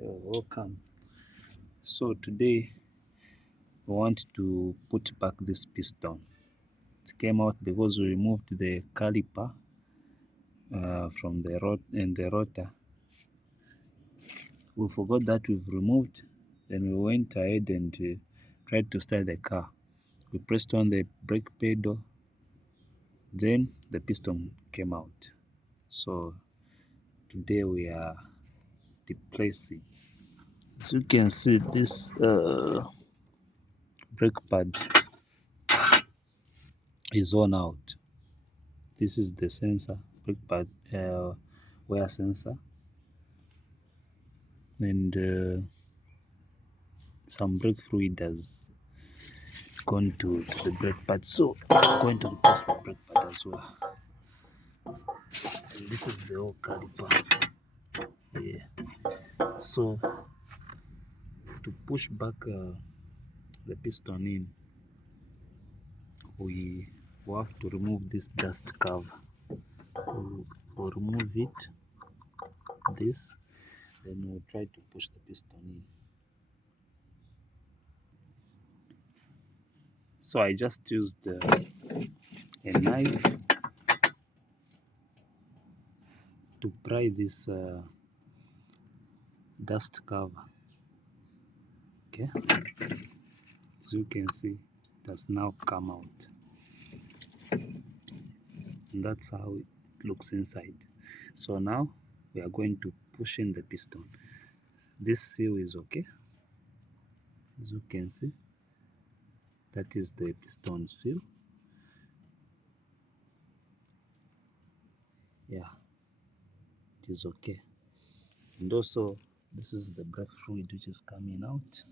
Welcome. So today we want to put back this piston. It came out because we removed the caliper from the rod and the rotor. We forgot that we've removed. Then we went ahead and tried to start the car. We pressed on the brake pedal. Then the piston came out. So today we are replacing. As you can see, this brake pad is worn out. This is the sensor, brake pad wear sensor, and some brake fluid has gone to the brake pad, so I'm going to replace the brake pad as well. And this is the old caliper. Yeah. So to push back the piston in, we will have to remove this dust cover. We'll remove it, this, then we'll try to push the piston in. So I just used a knife to pry this dust cover. Okay, as you can see, it has now come out, and that's how it looks inside. So now we are going to push in the piston. This seal is okay, as you can see. That is the piston seal. Yeah, it is okay. And also this is the brake fluid which is coming out.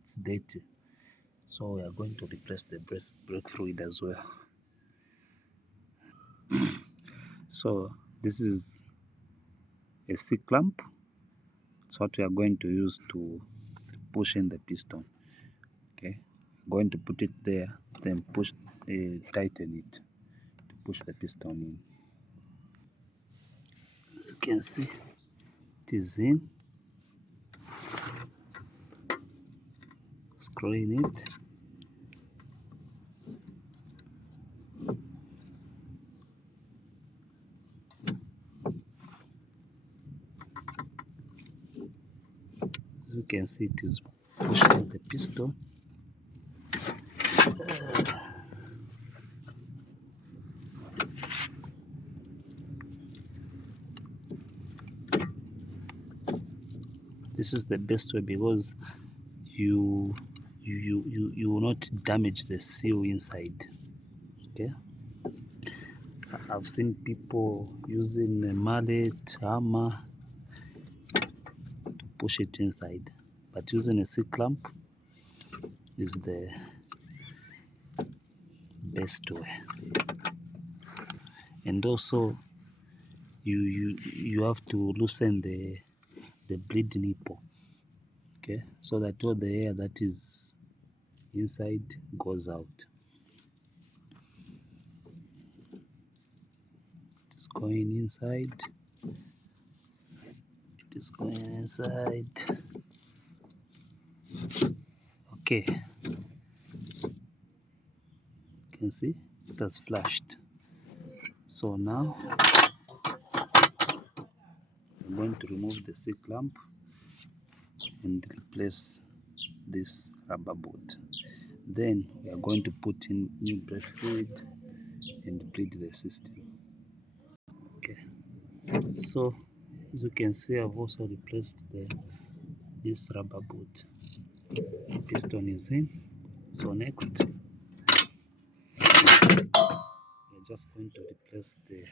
It's dirty, so we are going to replace the brake fluid as well. So this is a C-clamp. It's what we are going to use to push in the piston. Okay, I'm going to put it there, then push, tighten it to push the piston in. As you can see, it is in. Screwing it. As you can see, it is pushing the piston. This is the best way because you will not damage the seal inside. Okay, I've seen people using a mallet, hammer to push it inside, but using a C-clamp is the best way. And also you have to loosen the bleed nipple, okay, so that all the air that is inside goes out. It is going inside. It is going inside. Okay, you can see it has flashed. So now I'm going to remove the C-clamp and replace this rubber boot. Then we are going to put in new brake fluid and bleed the system. Okay, so as you can see, I've also replaced this rubber boot. The piston is in. So next, we're just going to replace the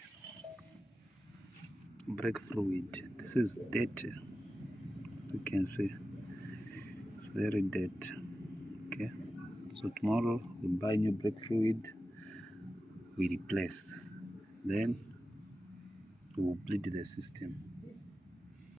brake fluid. This is dirty. You can see it's very dirty. Okay, so tomorrow we buy new brake fluid, we replace, then we will bleed the system.